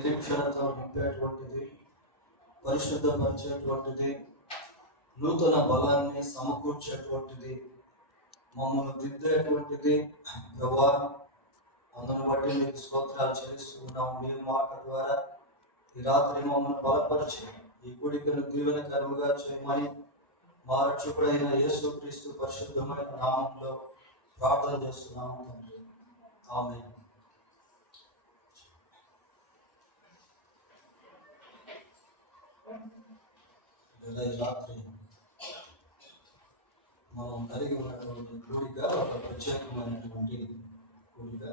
నిరీక్షణతో నింపేటువంటిది, పరిశుద్ధపరిచేటువంటిది, నూతన బలాన్ని సమకూర్చేటువంటిది, మమ్మల్ని దిద్దేటువంటిది. ప్రభా, అందును బట్టి మీకు స్తోత్రాలు చెల్లిస్తున్నాము. మీ మాట ద్వారా ఈ రాత్రి మమ్మల్ని బలపరిచి ఈ కూడికను దీవెనకరముగా చేయమని మా రక్షకుడైన యేసుక్రీస్తు పరిశుద్ధమైన నామంలో ప్రార్థన చేస్తున్నాము తండ్రి. ఆమేన్. రాత్రి మనం కలిగి ఉన్నటువంటి కూడిక ఒక ప్రత్యేకమైనటువంటి కూడిక.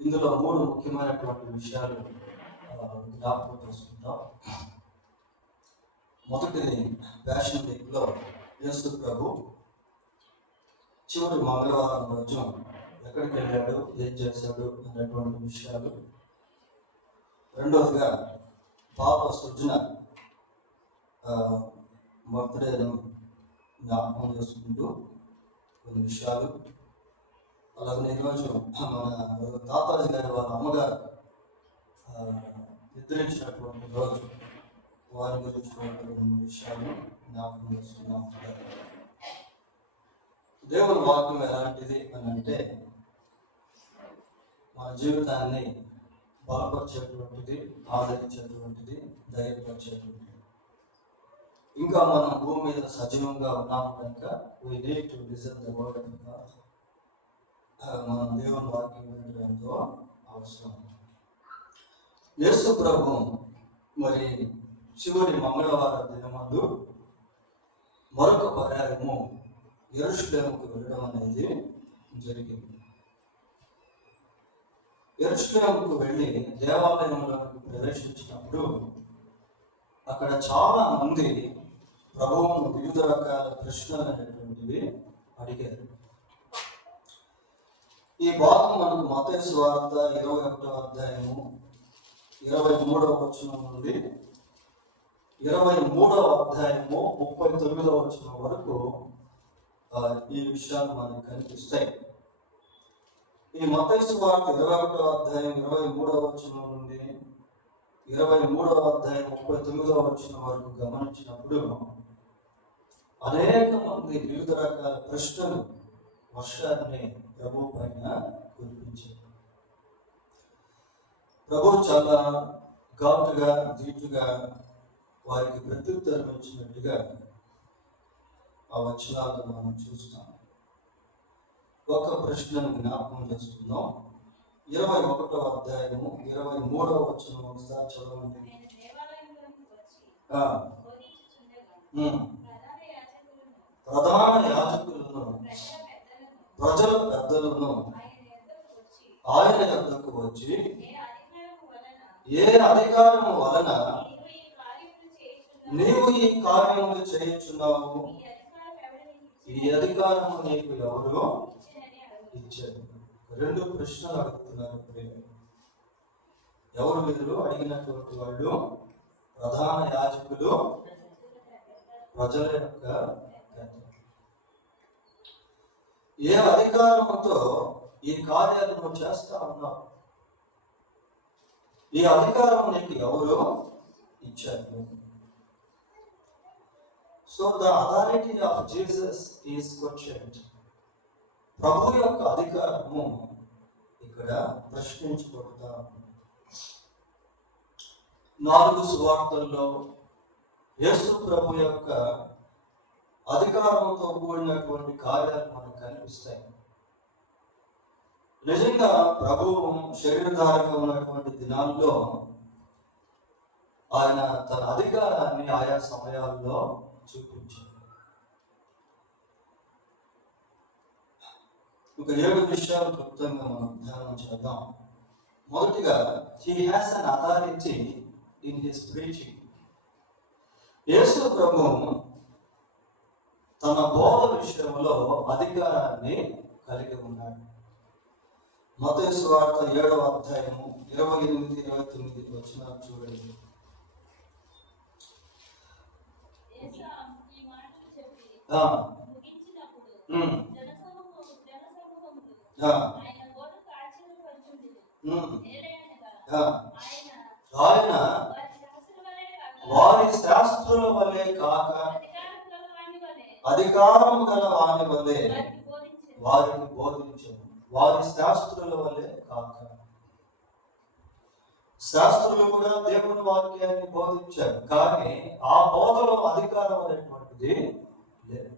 ఇందులో 3 ముఖ్యమైనటువంటి విషయాలు జ్ఞాపకం చేసుకుంటాం. మొదటిది, ప్యాషన్ వీక్లో యేసు ప్రభు చివరి మంగళవారం రోజు ఎక్కడికి వెళ్ళాడు, ఏం చేశాడు అనేటువంటి విషయాలు. రెండవదిగా, పాప సృజన బర్త్డేను జ్ఞాపకం చేసుకుంటూ కొన్ని విషయాలు. అలాగే ఈరోజు మన తాతాజీ గారి వాళ్ళ అమ్మగారు నిద్రించినటువంటి రోజు, వారి గురించి కొన్ని విషయాలు జ్ఞాపకం చేసుకున్నాం. దేవుని వాక్యం ఎలాంటిది అని అంటే, మన జీవితాన్ని బలపరిచేటువంటిది, ఆదరించేటువంటిది, ధైర్యపరిచేటువంటిది. ఇంకా మనం భూమి మీద సజీవంగా ఉన్నాము కనుక we need to listen the word of God. మనం దేవుని వాక్యం వినడం ఎంతో అవసరం. యేసు ప్రభు మరి చివరి మంగళవారం దినమందు మరొక పర్యాయము యెరూషలేముకు వెళ్ళడం అనేది జరిగింది. యెరూషలేముకు వెళ్ళి దేవాలయంలోకి ప్రవేశించినప్పుడు అక్కడ చాలా మంది ప్రభువును వివిధ రకాల ప్రశ్నలు అనేటువంటివి అడిగారు. ఈ భాగం మనకు మత్తయి సువార్త 21వ అధ్యాయము 23వ వచనం నుండి 23వ అధ్యాయము 39వ వచనం వరకు ఈ విషయాలు మనకు కనిపిస్తాయి. ఈ మత్తయి సువార్త 21వ అధ్యాయం 23వ వచనం నుండి 23వ అధ్యాయం 39వ వచనం వరకు గమనించినప్పుడు అనేక మంది వివిధ రకాల ప్రశ్నలు వర్షాన్ని ప్రభు పైన కురిపించారు. ప్రభు చాలా ఘాటుగా, ధీటుగా వారికి ప్రత్యుత్తరం ఇచ్చినట్టుగా ఆ వచనాలను మనం చూస్తాం. ఒక ప్రశ్నను జ్ఞాపకం చేస్తున్నాం. 21వ అధ్యాయము 23వ వచనం ఒకసారి చదవండి. ప్రధాన యాజకులను, ప్రజల పెద్దలను ఆయన యొద్దకు వచ్చి, ఏ అధికారము వలన నీవు ఈ కార్యములు చేయుచున్నావు? ఈ అధికారము నీకు ఎవరు ఇచ్చారు? 2 ప్రశ్నలు అడుగుతున్నారు. ఎవరు వీళ్ళు? అడిగినటువంటి వాళ్ళు ప్రధాన యాజకులు, ప్రజల యొక్క ఏ అధికారంతో ఈ కార్యాలను చేస్తా ఉన్నావు? ఈ అధికారం నీకు ఎవరు ఇచ్చారు? So the authority of Jesus is questioned. ప్రభు యొక్క అధికారము ఇక్కడ ప్రశ్నించబడుతా. 4 సువార్తల్లో యేసు ప్రభు యొక్క అధికారంతో కూడినటువంటి కార్యాలు మనకు కనిపిస్తాయి. నిజంగా ప్రభువు శరీరధారంగా ఉన్నటువంటి దినాల్లో ఆయన తన అధికారాన్ని ఆయా సమయాల్లో చూపించారు. ఒక 7 విషయాలు క్లుప్తంగా మనం ధ్యానం చేద్దాం. మొదటిగా, he has an authority in his preaching. యేసు ప్రభు తన బోధ విషయంలో అధికారాన్ని కలిగి ఉన్నాడు. మత్తయి సువార్త 7వ అధ్యాయము 28-29 వచనాలు చూడండి. ఆయన వారి శాస్త్రుల వలె కాక అధికారం గల వాని వలె వారికి బోధించను. వారి శాస్త్రుల వలె కాక. శాస్త్రులు కూడా దేవుని వాక్యాన్ని బోధించారు, కానీ ఆ బోధలో అధికారం అనేటువంటిది లేదు.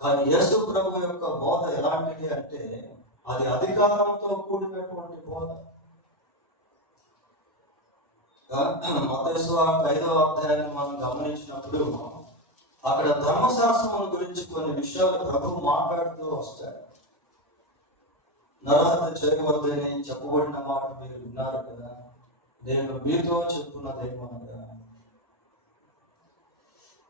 కానీ యేసు ప్రభు యొక్క బోధ ఎలాంటిది అంటే అది అధికారంతో కూడినటువంటి బోధ. మత్తయి సువార్త 5వ అధ్యాయాన్ని మనం గమనించినప్పుడు అక్కడ ధర్మశాస్త్రం గురించి కొన్ని విషయాలు ప్రభు మాట్లాడుతూ వస్తాడు. నరహత్య చేయవద్దని చెప్పబడిన మాట మీరు విన్నారు కదా, నేను మీతో చెప్పున్నదేమనగా.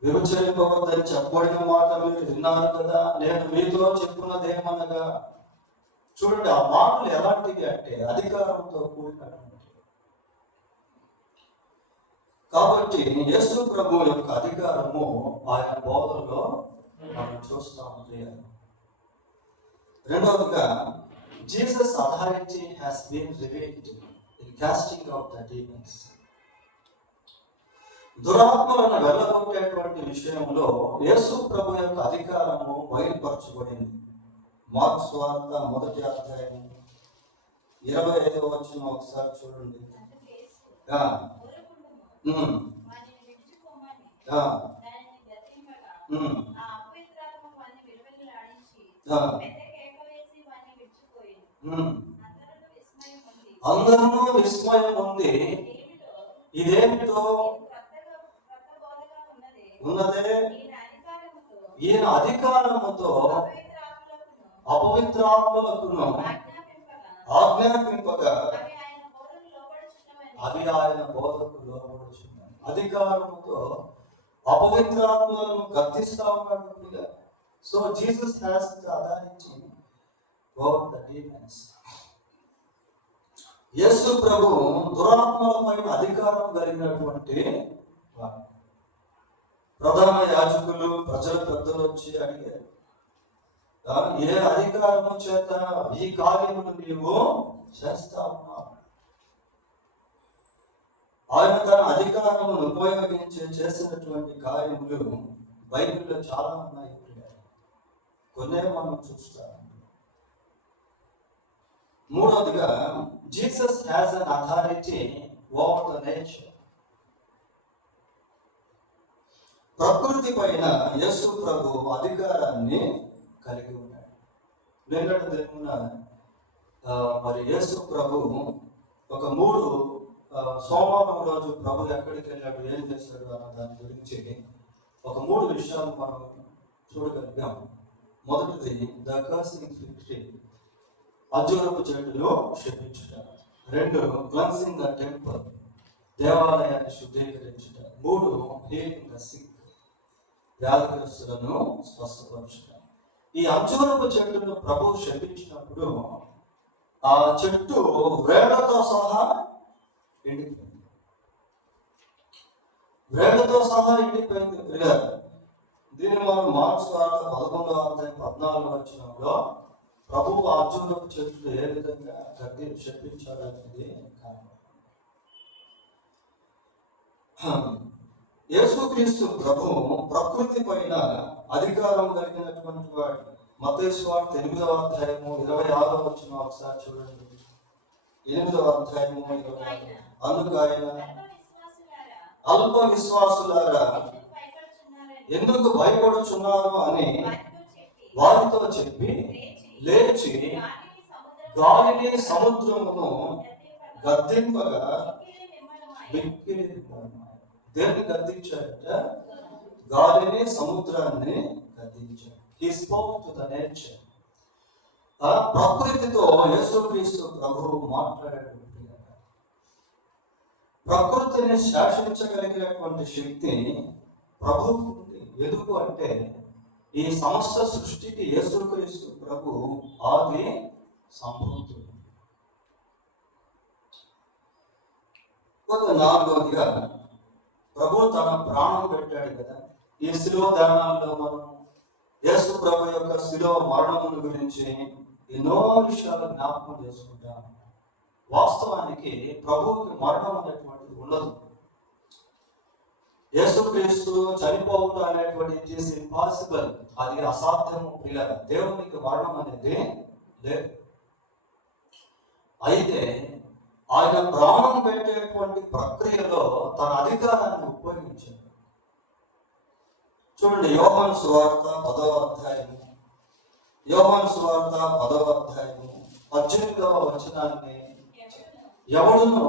వ్యభిచరింపవద్దని చెప్పబడిన మాట మీరు విన్నారు కదా, నేను మీతో చెప్పున్నదేమనగా. చూడండి, ఆ మాటలు ఎలాంటివి అంటే అధికారంతో కూడినటువంటి. కాబట్టి యేసు ప్రభు యొక్క అధికారము ఆయన బోధనలో మనం చూస్తాము. రెండవదిగా, Jesus' authority has been revealed in casting out the demons. దురాత్మలను వెళ్ళగొట్టేటువంటి విషయంలో యేసు ప్రభు యొక్క అధికారము బయలుపరచబడింది. మార్కు సువార్త 1వ అధ్యాయం 25వ వచనం ఒకసారి చూడండి. అందరూ విస్మయం ఉంది. ఇదేమిటో ఉన్నదే, ఈయన అధికారముతో అపవిత్రాత్మలకును ఆజ్ఞాపింపగా అవి ఆయన బోధకు లోబడుచున్నాయి. అధికారముతో అపవిత్రాత్మలను గద్దిస్తా ఉన్నాడు. So Jesus has the authority over the demons. యేసు ప్రభు దురాత్మల పైన అధికారం కలిగినటువంటి వాడు. ప్రధాన యాజకులు, ప్రజల పెద్దలు వచ్చి అడిగారు, ఏ అధికారము చేత ఈ కార్యములు నీవు చేస్తా ఉన్నావు? ఆయన తన అధికారమును ఉపయోగించి చేసినటువంటి కార్యములు బైబిల్లో చాలా ఉన్నాయి. కొన్నే మనం చూస్తాం. మూడవదిగా, Jesus has an authority over the nature. ప్రకృతి పైన యేసు ప్రభు అధికారాన్ని కలిగి ఉన్నాడు. నిన్నటి దినమున మరి యేసు ప్రభు ఒక 3 సోమవారం రోజు ప్రభు ఎక్కడికి వెళ్ళాడు, ఏం చేశాడు అన్న దాని గురించి ఒక 3 విషయాలు మనం చూడగలిగాం. మొదటిది, ద కర్సింగ్ ఫిగ్ ట్రీ, అంజూరపు చెట్టును శపించుట. 2, క్లెన్సింగ్ ద టెంపుల్, దేవాలయాన్ని శుద్ధీకరించుట. 3, హీలింగ్ ద సిక్, వ్యాధిగ్రస్తులను స్వస్థపరచుట. ఈ అంజూరపు చెట్టును ప్రభు శపించినప్పుడు ఆ చెట్టు వేళ్లతో సహా ఎండిపోయింది. వేళ్లతో సహా ఎండిపోయింది. దీన్ని మనం మార్కు సువార్త 11వ అధ్యాయం 14వ వచనంలో ప్రభు అంజూరపు చెట్టును ఏ విధంగా గడ్డి శపించాడనేది యేసుక్రీస్తు ప్రభు ప్రకృతి పైన అధికారం కలిగినటువంటి వాడు. మత్తయి సువార్త 8వ అధ్యాయము 26వ వచనం ఒకసారి చూడండి. 8వ అధ్యాయము 26. అందుకు ఆయన, అల్ప విశ్వాసులారా ఎందుకు భయపడుచున్నారు అని వారితో చెప్పి లేచి గాలిని సముద్రమును గద్దింపగా దేన్ని గద్దించాడట? గాలిని సముద్రాన్ని గద్దించాడు. He spoke to the nature. ప్రకృతితో యేసుక్రీస్తు ప్రభువు మాట్లాడాడు. ప్రకృతిని శాసించగలిగినటువంటి శక్తి ప్రభువుకు ఉంది. ఎందుకు అంటే ఈ సమస్త సృష్టికి యేసుక్రీస్తు ప్రభు ఆది సంభూతుడు. నాలుగవదిగా, ప్రభు తన ప్రాణం పెట్టాడు కదా. ఈ శిలువ ధ్యానాల్లో మనం యేసు ప్రభు యొక్క శిలువ మరణముల గురించి ఎన్నో విషయాలు జ్ఞాపకం చేసుకుంటాం. వాస్తవానికి ప్రభువుకి మరణం అనేటువంటిది ఉండదు. యేసుక్రీస్తు చనిపోవడం అనేటువంటిది ఇట్ ఈస్ ఇంపాసిబుల్, అది అసాధ్యము ప్రియులారా. దేవునికి మరణం అనేది లేదు. అయితే ఆయన ప్రాణం పెట్టేటువంటి ప్రక్రియలో తన అధికారాన్ని ఉపయోగించాడు. చూడండి, యోహాను సువార్త 10వ అధ్యాయము, యోహాను సువార్త 10వ అధ్యాయము 18వ వచనాన్ని, ఎవడును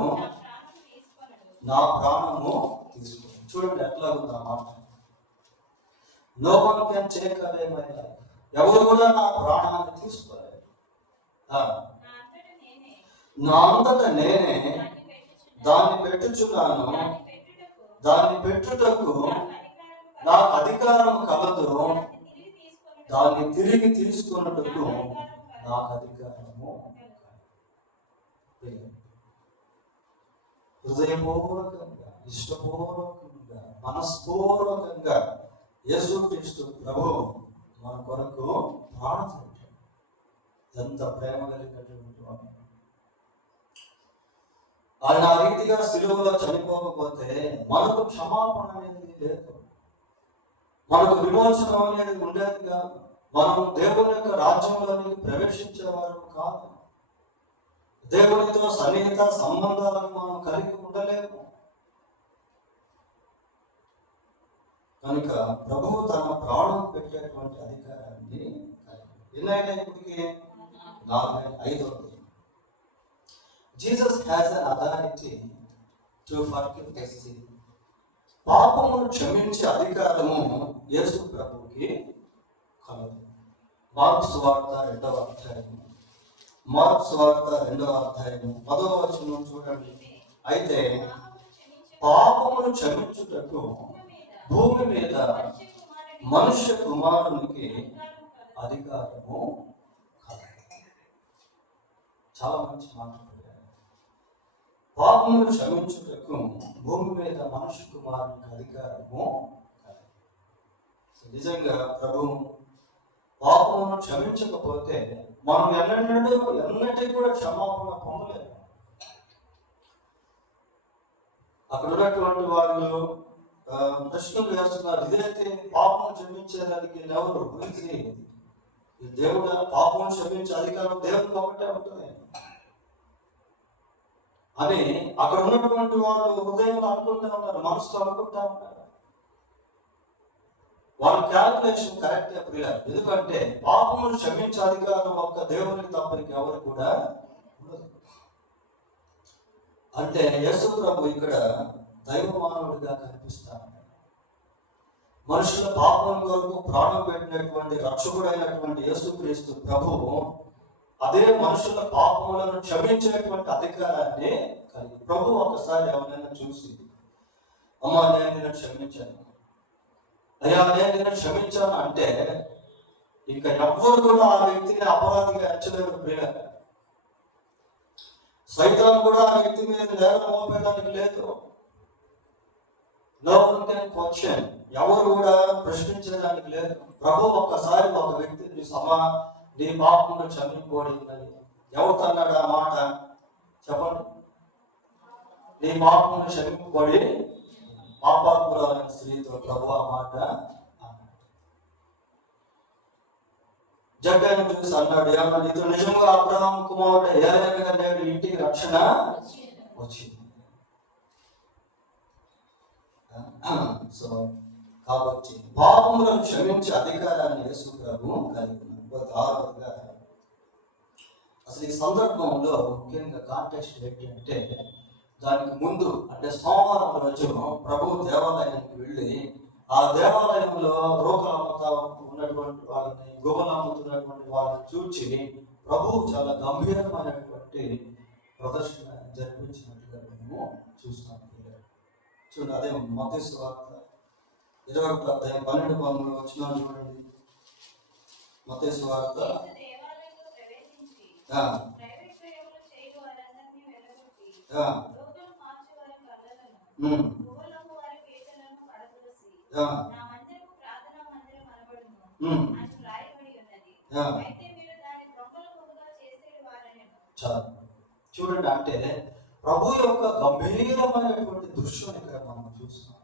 నా ప్రాణము తీసుకుని. చూడండి ఎట్లా ఉంది ఆ మాట. No one can take away my life. ఎవరు కూడా నా ప్రాణాన్ని తీసుకోలేదు. నా అంతటా నేనే దాన్ని పెట్టుచున్నాను, దాన్ని పెట్టుటకు నాకు అధికారం కలదు, దాన్ని తిరిగి తీసుకున్నట్టుకు నాకు అధికారము. హృదయపూర్వకంగా, ఇష్టపూర్వకంగా, మనస్పూర్వకంగా యేసుక్రీస్తు ప్రభు మన కొరకు ప్రాణం పెట్టాడు. ఎంత ప్రేమ కలిగినటువంటి వాడు. ఆయన ఆ రీతిగా సిలువలో చనిపోకపోతే మనకు క్షమాపణ అనేది లేదు, మనకు విమోచనం అనేది ఉండేది కాదు, మనం దేవుని యొక్క రాజ్యంలోనికి ప్రవేశించేవారు కాదు, దేవునితో సన్నిహిత సంబంధాలను మనం కలిగి ఉండలేము. కనుక ప్రభువు తన ప్రాణం పెట్టేటువంటి అధికారాన్ని ఎన్నైనా ఇప్పటికి 45. Jesus has an authority to forgive the sin. పాపమును క్షమించే అధికారము యేసు ప్రభువుకి కలదు. మార్కు సువార్త 2వ అధ్యాయము, మార్కు సువార్త 2వ అధ్యాయము 10వ వచనం చూడండి. అయితే పాపమును క్షమించుటకు భూమి మీద మనుష్య కుమారునికి అధికారము కలదు. చాలా మంచి మాట. పాపమును క్షమించుటకు భూమి మీద మనుష్య కుమారునికి అధికారము. నిజంగా ప్రభు పాపమును క్షమించకపోతే మనం ఎన్నటికీ కూడా క్షమాపణ పొందలేము. అక్కడ ఉన్నటువంటి వాళ్ళు ప్రశ్నలు వేస్తున్నారు, ఇదైతే పాపం క్షమించేదానికి ఎవరు దేవుడు పాపం క్షమించే అధికారం దేవుడికి ఒకటే ఉంటుంది అని అక్కడ ఉన్నటువంటి వాళ్ళు హృదయంలో అనుకుంటా ఉన్నారు, మనసులో అనుకుంటా ఉన్నారు. వాళ్ళ క్యాల్కులేషన్ కరెక్టే ప్రియులారా. ఎందుకంటే పాపమును క్షమించే అధికారం ఒక్క దేవునికి తప్ప ఎవరు కూడా ఉండదు. అంటే యేసు ప్రభు ఇక్కడ దైవ మానవుడిగా కనిపిస్తాడు. మనుషుల పాపం కొరకు ప్రాణం పెట్టినటువంటి రక్షకుడైనటువంటి యేసుక్రీస్తు ప్రభువు అదే మనుషుల పాపములను క్షమించేటువంటి అధికారాన్ని కలిగి. ప్రభు ఒకసారి ఎవరైనా చూసి, అమ్మా నేను నిన్ను క్షమించాను, అయ్యా నేను నిన్ను క్షమించాను అంటే ఇంకా ఎవ్వరు కూడా ఆ వ్యక్తిని అపరాధిగా ఎంచలేరు ప్రియులారా. సైతాను కూడా ఆ వ్యక్తి మీద నేరం మోపేయడానికి లేదు. నో వన్ కెన్ క్వశ్చన్, ఎవరు కూడా ప్రశ్నించడానికి లేదు. ప్రభు ఒక్కసారి ఒక వ్యక్తిని నీ పాపమును క్షమింపబడిందని ఎవరు అన్నాడు ఆ మాట చెప్పండి? నీ పాపమును క్షమింపబడి పాపాత్మురాలైన స్త్రీతో ప్రభు ఆ మాట జగ్గను చూసి అన్నాడు, ఏమన్నా నీతో నిజంగా అబ్రహాం కుమారుడు ఏలైనా నేడు ఇంటికి రక్షణ వచ్చింది. సో కాబట్టి పాపములను క్షమించే అధికారాన్ని యేసు ప్రభు కలిగి ఉన్నారు. అసలు ఈ సందర్భంలో ముఖ్యంగా కాంటెక్స్ట్ ఏంటంటే, దానికి ముందు అంటే సోమవారం రోజు ప్రభు దేవాలయానికి వెళ్ళి ఆ దేవాలయంలో రోకలు అమ్ముతా ఉన్నటువంటి వాళ్ళని, గువ్వలు అమ్ముతున్నటువంటి వాళ్ళని చూచి ప్రభు చాలా గంభీరమైనటువంటి ప్రదర్శన జరిపించినట్టుగా మేము చూస్తాం. చూడండి, అదే మత్తయి సువార్త 21వ అధ్యాయం 12 వచనాలు చూడండి. మత్తయి సువార్త చూడండి, అంటే ప్రభు యొక్క గంభీరమైనటువంటి దృశ్యం ఇక్కడ మనం చూస్తున్నాం.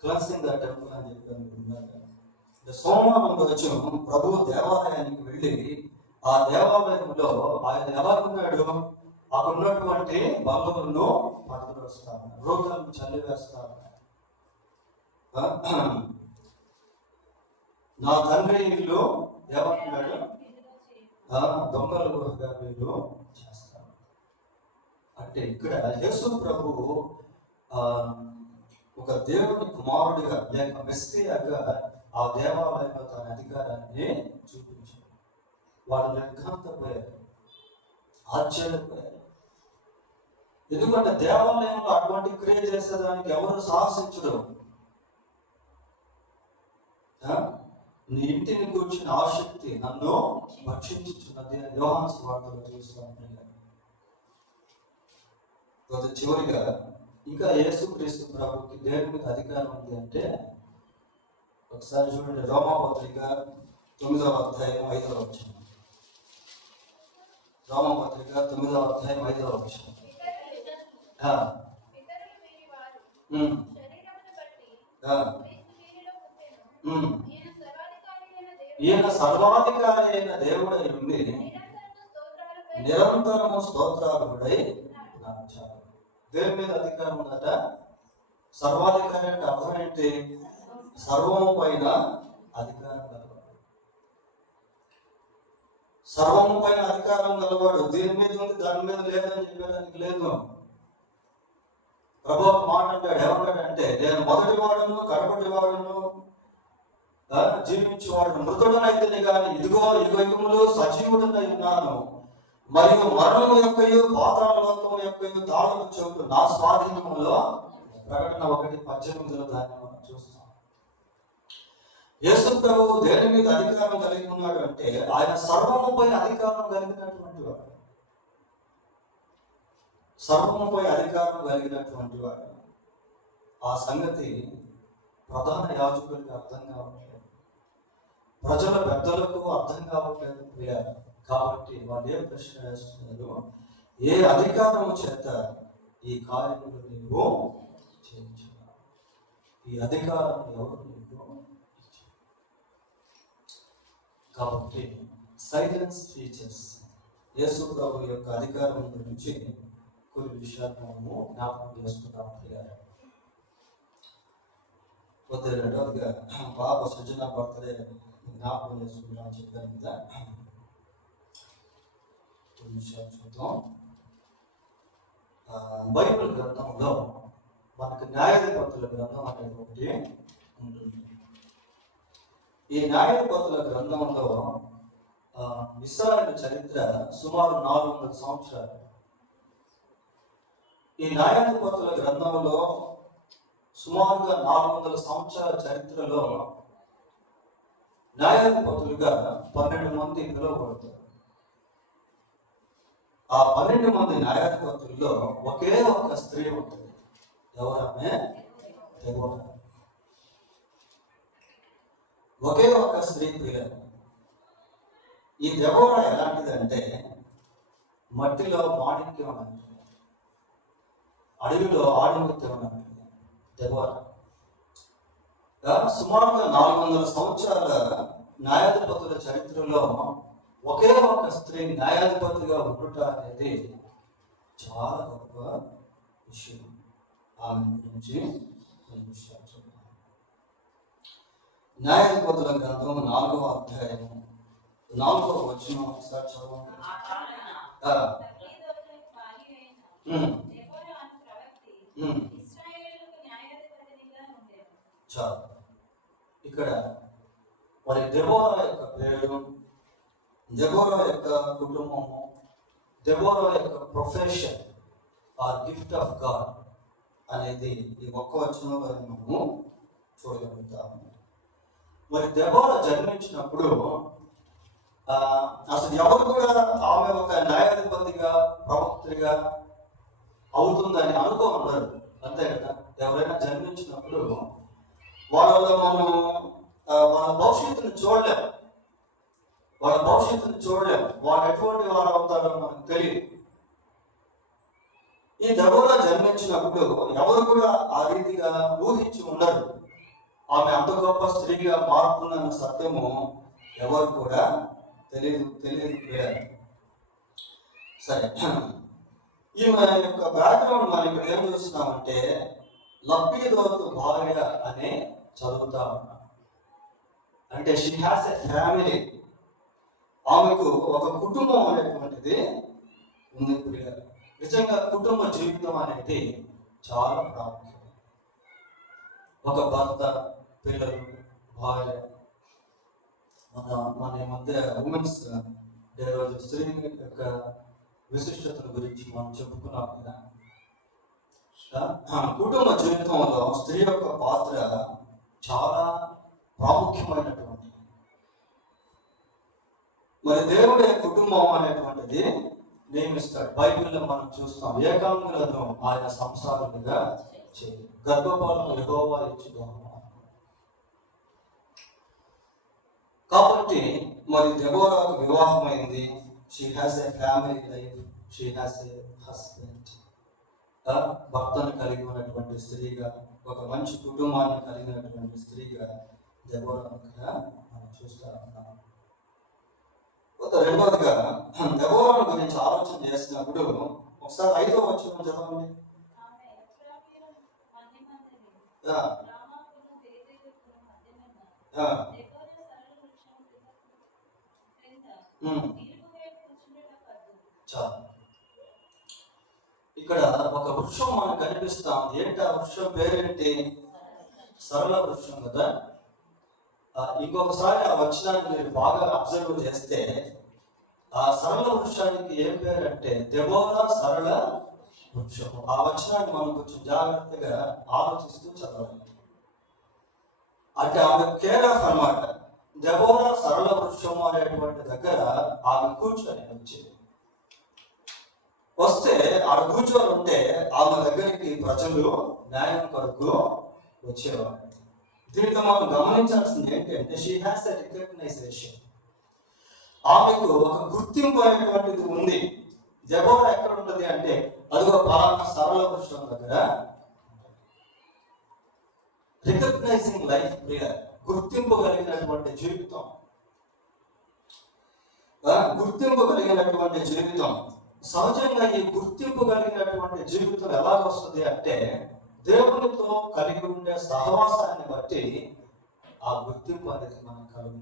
క్లెన్సింగ్ ద టెంపుల్ అని చెప్పాను. సోమవారం రోజు ప్రభు దేవాలయానికి వెళ్ళి ఆ దేవాలయంలో ఆయన ఎలా ఉన్నాడు, అక్కడ ఉన్నటువంటి బల్లలను పడద్రోస్తాను, రోగాలను చల్లివేస్తాను. నా తండ్రి ఇల్లు ఏమంటున్నాడు, దొంగలు వీళ్ళు చేస్తాను అంటే ఇక్కడ యేసు ప్రభు ఒక దేవుని కుమారుడిగా లేక మెస్సియాగా ఆ దేవాలయంలో తన అధికారాన్ని చూపించాడు. వాళ్ళు నిర్ఘాంతపోయారు, ఆశ్చర్యపోయారు. ఎందుకంటే దేవాలయంలో అటువంటి క్రియ చేసేదానికి ఎవరు సాహసించరు. నీ ఇంటిని కూర్చున్న ఆసక్తి నన్ను భక్షించుచున్నది అని యోహాను సువార్తలో చూస్తాను. చివరిగా ఇంకా యేసుక్రీస్తు ప్రభుకి దేని మీద అధికారం ఉంది అంటే ఒకసారి చూడండి, రోమాపత్రిక 9వ అధ్యాయం 5వ వచనం. రోమాపత్రిక 9వ అధ్యాయం 5వ వచనం. ఈయన సర్వాధికారి అయిన దేవుడై ఉండి నిరంతరము స్తోత్రాలుడై దేని మీద అధికారం ఉందట? సర్వాధికారి అంటే అర్థం ఏంటి? సర్వము పైన అధికారం గలవాడు. సర్వము పైన అధికారం గలవాడు. దీని మీద ఉంది, దాని మీద లేదని చెప్పేదానికి లేదు. ప్రభు ఒక మాట అంటాడు, ఏమంటాడంటే నేను మొదటి వాడును కడపటి వాడును జీవించేవాడు మృతుడనైతే కానీ ఇదిగో యుగములు సజీవుడనై ఉన్నాను, మరియు మరణము యొక్కయు పాతాళ లోకము యొక్కయు తాళము చోటు నా స్వాధీనములో. ప్రకటన 1:18 దాన్ని మనం చూస్తాం. యేసు ప్రభువు దేని మీద అధికారం కలిగి ఉన్నాడు అంటే ఆయన సర్వముపై అధికారం కలిగినటువంటి వాడు. సర్వముపై అధికారం కలిగినటువంటి వాడు. ఆ సంగతి ప్రధాన యాజకులకు అర్థం కావట్లేదు, ప్రజల పెద్దలకు అర్థం కావట్లేదు ప్రియారు. కాబట్టి వాళ్ళు ఏ ప్రశ్న వేస్తున్నారు, ఏ అధికారము చేత ఈ కార్యములు నీవు చేయించున్నావు? ఈ అధికారం ఎవరు నీకు? కాబట్టి సైలెన్స్ టీచర్స్ యేసు ప్రభు యొక్క అధికారం గురించి కొన్ని విషయాలు మనము జ్ఞాపకం చేసుకుంటాం. రెండవదిగా పాప సృజన బర్త్డే జ్ఞాపకం చేసుకుంటామని చెప్పాను కదా. కొన్ని విషయాలు చూద్దాం. బైబిల్ గ్రంథంలో మనకు న్యాయాధిపతుల గ్రంథం అనేది ఒకటి ఉంటుంది. ఈ న్యాయాధిపతుల గ్రంథంలో ఇశ్రాయేలు చరిత్ర సుమారు 400 సంవత్సరాలు. ఈ న్యాయాధిపతుల గ్రంథంలో సుమారుగా 400 సంవత్సరాల చరిత్రలో న్యాయాధిపతులుగా 12 మంది పిలువబడతారు. ఆ 12 మంది న్యాయాధిపతుల్లో ఒకే ఒక స్త్రీ ఉంటుంది. ఎవరమే? దెబోరా. ఒకే ఒక స్త్రీ పిల్లలు. ఈ దెబోరా ఎలాంటిదంటే మట్టిలో మాణిక్యం అంటే, అడవిలో ఆణిముత్యం అంటే దెబోరా. సుమారుగా 400 సంవత్సరాల న్యాయాధిపతుల చరిత్రలో ఒకే ఒక స్త్రీ న్యాయాధిపతిగా ఉండుట అనేది చాలా గొప్ప విషయం. ఆమె గురించి కొన్ని విషయాలు చూద్దాం. న్యాయాధిపతుల గ్రంథం 4వ అధ్యాయం 4వ వచనం ఒకసారి చదవండి. చాలు. ఇక్కడ మరి దెబోరా యొక్క పేరు, దెబోరా యొక్క కుటుంబము, దెబోరా యొక్క profession are gift of God అనేది ఈ ఒక్క వచనంలో మనము చూడగలుగుతాము. మరి దెబోరా జన్మించినప్పుడు అసలు ఎవరు కూడా ఆమె ఒక న్యాయాధిపతిగా ప్రవక్తగా అవుతుందని అనుకోమన్నారు. అంతే కదా, ఎవరైనా జన్మించినప్పుడు వాళ్ళలో మనం వాళ్ళ భవిష్యత్తును చూడలేము. వాళ్ళు ఎటువంటి వారు అవుతారో మనకు తెలియదు. ఈ దెబోరా జన్మించినప్పుడు ఎవరు కూడా ఆ రీతిగా ఊహించి ఉండరు. ఆమె అంత గొప్ప స్త్రీగా మారుతుందన్న సత్యము ఎవరు కూడా తెలియదు. సరే, ఈమె యొక్క బ్యాక్గ్రౌండ్ మనం ఇక్కడ ఏం చూస్తున్నామంటే లప్పీదోతు భార్య అనే చదువుతా ఉన్నాం. అంటే షీ హ్యాస్ ఎ ఫ్యామిలీ. ఆమెకు ఒక కుటుంబం అనేటువంటిది ఉంది. నిజంగా కుటుంబ జీవితం అనేది చాలా ప్రాముఖ్యం. ఒక భర్త, పిల్లలు, భార్య. మన మధ్య ఉమెన్స్ డే రోజు స్త్రీ యొక్క విశిష్టతల గురించి మనం చెప్పుకున్నాం కదా. కుటుంబ జీవితంలో స్త్రీ యొక్క పాత్ర చాలా ప్రాముఖ్యమైనటువంటి. మరి దేవుడే కుటుంబం అనేటువంటిది నియమిస్తాడు. బైబిల్లో మనం చూస్తాం, ఏకాంగులను ఆయన సంసారులుగా చేయాలి, గర్భఫలము యెహోవా ఇచ్చును. కాబట్టి మరి దెబోరాకు వివాహమైంది. She has a family life, she has a husband. భర్తను కలిగి ఉన్నటువంటి స్త్రీగా, ఒక మంచి కుటుంబాన్ని కలిగినటువంటి స్త్రీగా దెబోరాను మనం చూస్తా ఉన్నాం. రెండవదిగా దెబోరాను గురించి ఆలోచన చేసినప్పుడు ఒకసారి 5వ వచనం చదవండి. ఇక్కడ ఒక వృక్షం మనకు కనిపిస్తా ఉంది. ఏంటి ఆ వృక్షం పేరేంటి? సరళ వృక్షం కదా. ఇంకొకసారి ఆ వచనాన్ని మీరు బాగా అబ్జర్వ్ చేస్తే ఆ సరళ వృక్షానికి ఏం పేరు అంటే దెబోరా సరళ వృక్షం. ఆ వచనాన్ని మనం కొంచెం జాగ్రత్తగా ఆలోచిస్తూ చదవాలి. అంటే ఆమె కేర్ ఆఫ్ అన్నమాట. దెబోరా సరళ వృక్షం అనేటువంటి దగ్గర ఆమె కూర్చొని వస్తే ఆడ కూర్చొని ఉంటే ఆమె దగ్గరికి ప్రజలు న్యాయం కొరకు వచ్చేవారు. దీంట్లో మనం గమనించాల్సింది ఏంటంటే షీ హ్యాస్ ఎ రికగ్నైజేషన్. ఆమెకు ఒక గుర్తింపు అనేటువంటిది ఉంది. దెబోరా ఎక్కడ ఉంటుంది అంటే అదిగో పలానా సరళ వృక్షం దగ్గర. రికగ్నైజింగ్ లైఫ్ ప్రేయర్, గుర్తింపు కలిగినటువంటి జీవితం. గుర్తింపు కలిగినటువంటి జీవితం. సహజంగా ఈ గుర్తింపు కలిగినటువంటి జీవితం ఎలా వస్తుంది అంటే దేవునితో కలిగి ఉండే సహవాసాన్ని బట్టి ఆ గుర్తింపు అనేది మనం కలిగి.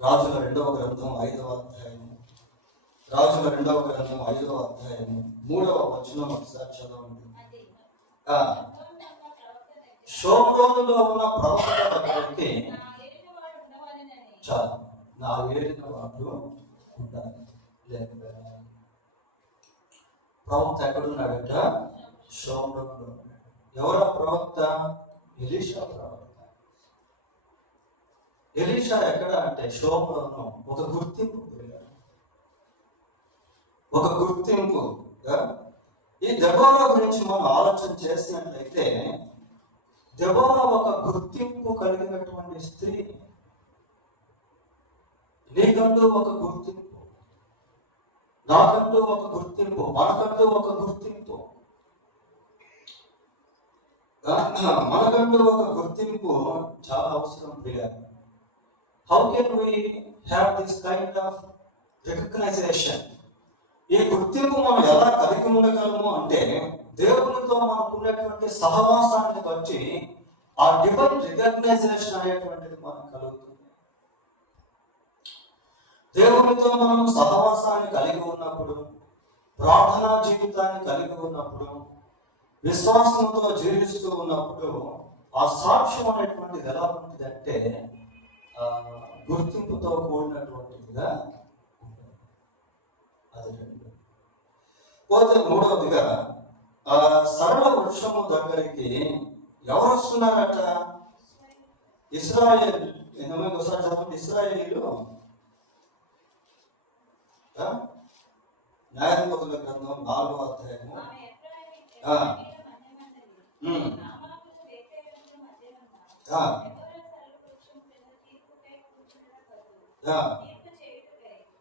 రాజుల 2వ గ్రంథం 5వ అధ్యాయం, రాజుల 2వ గ్రంథం 5వ అధ్యాయం 3వ వచనం ఒకసారి చదవండి. షోమ్రోనులో ఉన్న ప్రవక్త దగ్గరికి చాలు, నా ఏలిన వాడు ఉండాలి. ప్రవక్త ఎక్కడున్నాడట? షోమ్రోనులో. ఎవరా ప్రవక్త? ఎలీషా ప్రవక్త. ఎలీషా ఎక్కడ అంటే షోమ్రోను. ఒక గుర్తింపు, ఒక గుర్తింపు. ఈ దెబోరా గురించి మనం ఆలోచన చేసినట్లయితే దెబోరా ఒక గుర్తింపు కలిగినటువంటి స్త్రీ. నీకంటూ ఒక గుర్తింపు, నాకంటూ ఒక గుర్తింపు, మనకంటూ ఒక గుర్తింపు. మనకంటూ ఒక గుర్తింపు చాలా అవసరం ప్రియ. How can we have this kind of recognization? ఈ గుర్తింపు మనం ఎలా కలిగి ఉండగలము అంటే దేవునితో మనకున్నటువంటి సహవాసాన్ని బట్టి ఆ డివైన్ రికగ్నైజేషన్ అనేటువంటిది మనకు కలుగుతుంది. దేవునితో మనం సహవాసాన్ని కలిగి ఉన్నప్పుడు, ప్రార్థనా జీవితాన్ని కలిగి ఉన్నప్పుడు, విశ్వాసంతో జీవిస్తూ ఉన్నప్పుడు ఆ సాక్ష్యం అనేటువంటిది ఎలా ఉంటుంది అంటే గుర్తింపుతో కూడినటువంటిదిగా ఉంటుంది. అది పోతే మూడవదిగా సరళ వృక్షము దగ్గరికి ఎవరు వస్తున్నారట? ఇశ్రాయేల్. ఒకసారి చదవండి. ఇశ్రాయేలీలు న్యాయాధిపతుల గ్రంథం 4వ అధ్యాయము.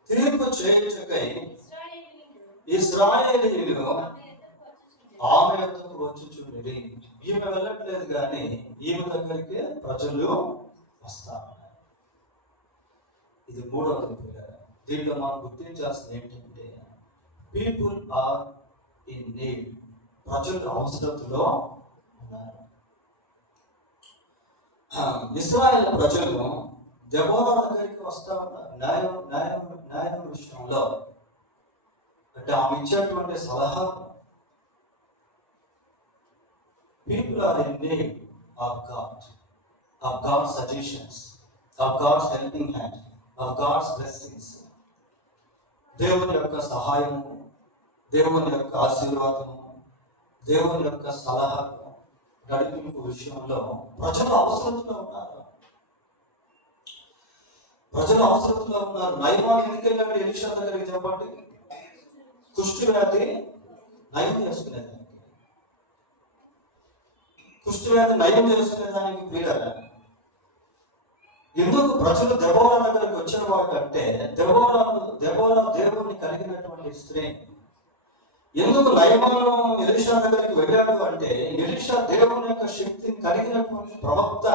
తీర్పు చేయుటకై ఇశ్రాయేలీయులు ఆమె యొద్దకు వచ్చుచుండిరి. ఈమె వెళ్ళట్లేదు కానీ ఈమె దగ్గరికి ప్రజలు వస్తారు. ఇది మూడవది పిల్లలు. దీంట్లో మనం గుర్తించాల్సింది ఏంటంటే పీపుల్ ఆర్ ఇన్ నీడ్. ప్రజలు అవసరతలో ఉన్నారు. ఇశ్రాయేలు ప్రజలు దెబోరా దగ్గరికి వస్తా ఉన్నారు. న్యాయం విషయంలో అంటే ఆమె ఇచ్చేటువంటి సలహా. People are in need of God, of God's suggestions, of God's helping hand, of God's blessings. దేవుని యొక్క సహాయము, దేవుని యొక్క ఆశీర్వాదము, దేవుని యొక్క సలహా, నడిపింపు విషయంలో ప్రజలు అవసరతలో ఉన్నారు. ప్రజలు అవసరతలో ఉన్నారు. నయమాన్ ఎందుకు వెళ్ళాడు ఎలీషా దగ్గరికి చెప్పండి? కుష్టి వ్యాధి నయం చేసుకునేదానికి, కుష్టి వ్యాధి నయం చేసుకునేదానికి ప్రియులారా. ఎందుకు ప్రజలు దెబోరా దగ్గరికి వచ్చిన వాడు అంటే దెబోరా దేవుని కలిగినటువంటి స్త్రీ. ఎందుకు నయమాను ఎలీషా దగ్గరికి వెళ్ళాడు అంటే ఎలీషా దేవుని యొక్క శక్తిని కలిగినటువంటి ప్రవక్త.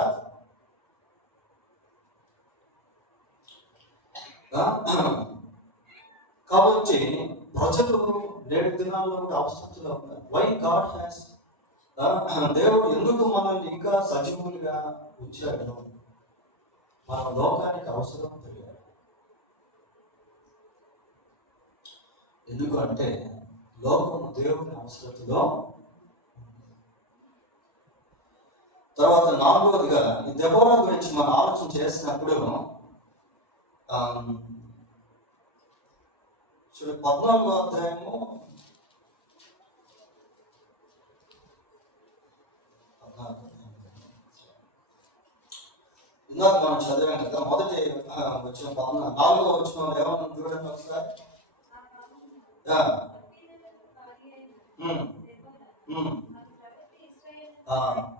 కాబట్టి ప్రజలు నేటి దినాల్లో కూడా అవసరంలో ఉన్నారు. వై గాడ్ హ్యాస్, దేవుడు ఎందుకు మనల్ని ఇంకా సజీవులుగా ఉంచాడు? మన లోకానికి అవసరం తెలియాలి. ఎందుకు అంటే లోకము దేవుని అవసరతలో. తర్వాత నాలుగవదిగా ఈ దెబోరా గురించి మనం ఆలోచన చేసినప్పుడు చూడు 14వ అధ్యాయము ఇందాక మనం చదివాం కదా. మొదటి వచ్చిన 4వ వచ్చిన ఏమన్నా చూడండి ఒకసారి.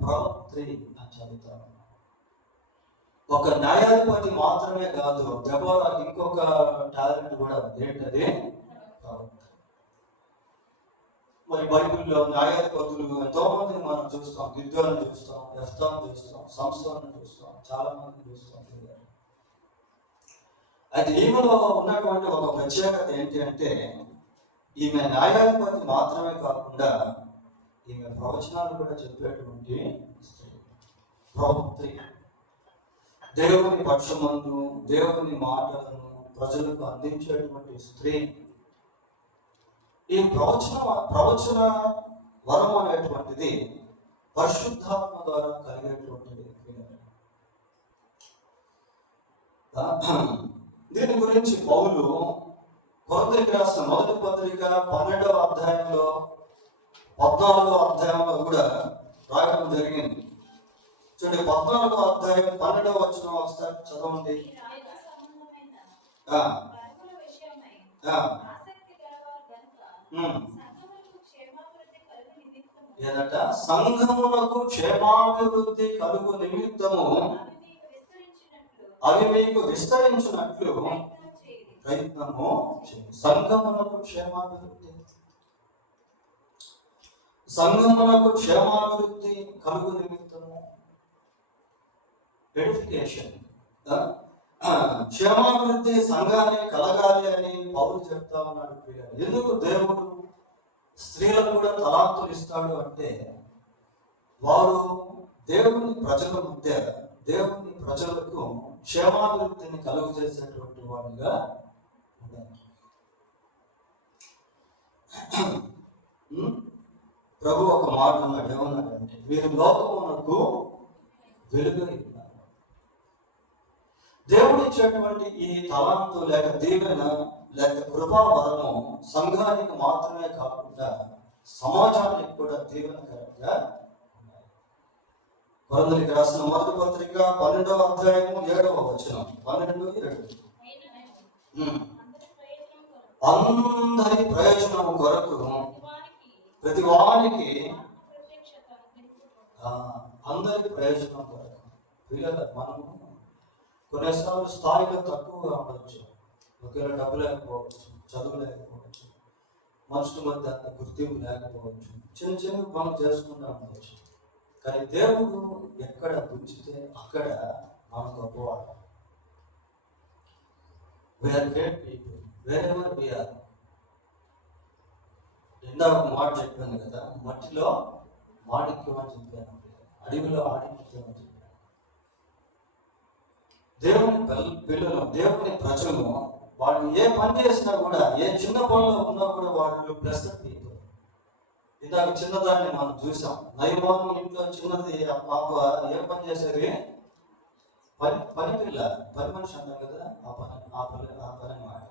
ప్రవక్త్రి అని చదువుతాం. ఒక న్యాయాధిపతి మాత్రమే కాదు, దెబోరాకి ఇంకొక టాలెంట్ కూడా ఏంటది? మరి బైబిల్లో న్యాయాధిపతులు ఎంతో మందిని మనం చూస్తాం. గిద్యోను చూస్తాం, యెఫ్తాను చూస్తాం, సంసోను చూస్తాం, చాలా మంది చూస్తాం. అయితే ఈమెలో ఉన్నటువంటి ఒక ప్రత్యేకత ఏంటి అంటే ఈమె న్యాయాధిపతి మాత్రమే కాకుండా ఈమె ప్రవచనాలు కూడా చెప్పేటువంటి స్త్రీ, ప్రవక్త్రి. దేవుని పక్షమందు దేవుని మాటలను ప్రజలకు అందించేటువంటి స్త్రీ. ఈ ప్రవచన వరం అనేటువంటిది పరిశుద్ధాత్మ ద్వారా కలిగేటువంటిది. దీని గురించి పౌలు కొరింథీయులకు రాసిన మొదటి పత్రిక 12వ అధ్యాయంలో 14వ అధ్యాయంలో కూడా రాయడం జరిగింది. చూడండి 14వ అధ్యాయం 12వ వచనం ఒకసారి చదవండి. ఏదట? సంఘమునకు క్షేమాభివృద్ధి కలుగు నిమిత్తము అవి మీకు విస్తరించినట్లు ప్రయత్నము చేయండి. సంఘమునకు క్షేమాభివృద్ధి, సంఘమునకు క్షేమాభివృద్ధి కలుగు నిమిత్తము ఎడిఫికేషన్, క్షేమాభివృద్ధి సంఘానికి కలగాలి అని పౌలు చెప్తా ఉన్నాడు. ఎందుకు దేవుడు స్త్రీలకు కూడా తలాంతులు ఇస్తాడు అంటే వారు దేవుని ప్రజల మధ్య దేవుని ప్రజలకు క్షేమాభివృద్ధిని కలుగు చేసేటువంటి వాడిగా ఉండాలి. ప్రభు ఒక మాట అన్నాడు. ఏమన్నాడంటే మీరు లోకమునకు వెలుగై ఉన్నారు. దేవుడు ఇచ్చేటువంటి ఈ తలాంతు లేక దీవెన లేక కృపావరము సంఘానికి మాత్రమే కాకుండా సమాజానికి కూడా దీవెనకరంగా ఉన్నాయి. కొరింథీయులకు రాసిన మొదటి పత్రిక 12వ అధ్యాయము 7వ వచనం 12-7. అందరి ప్రయోజనం కొరకు ప్రతి వానికి, అందరి ప్రయోజనం కొరకు. పిల్లల మనము కొన్నిసార్లు స్థాయిలో తక్కువగా ఉండొచ్చు, ఒకవేళ డబ్బు లేకపోవచ్చు, చదువు లేకపోవచ్చు, మనుషుల మధ్య అంత గుర్తింపు లేకపోవచ్చు, చిన్న చిన్న పనులు చేసుకుంటూ ఉండవచ్చు. కానీ దేవుడు ఎక్కడ ఉంచితే అక్కడ మనం గొప్పవాడు. We are great people wherever we are. ఇందాక ఒక మాట చెప్పాను కదా, మట్టిలో మాణిక్యం అని చెప్పాను, అడవిలో ఆణిక్యం అని చెప్పాను. దేవుని పిల్లలు, దేవుని ప్రజలు, వాళ్ళు ఏ పని చేసినా కూడా, ఏ చిన్న పనిలో ఉన్నా కూడా వాళ్ళు బ్లెస్డ్ పీపుల్. ఇందాక చిన్నదాన్ని మనం చూసాం. నయమాను ఇంట్లో చిన్నది ఆ పాప ఏ పని చేసేది? పని పిల్ల, పని మనిషి అంటాం కదా, ఆ పని అన్నమాట.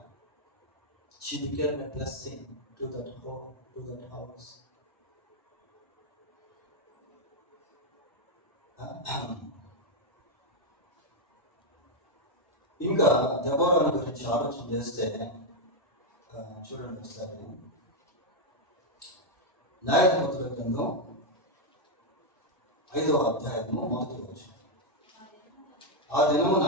She became a blessing to that home, to that house. ఇంకా దెబోరా గురించి ఆలోచన చేస్తే చూడండి ఒకసారి. న్యాయాధిపతుల గ్రంథం 5వ అధ్యాయము 1వ వచనం. ఆ దినమున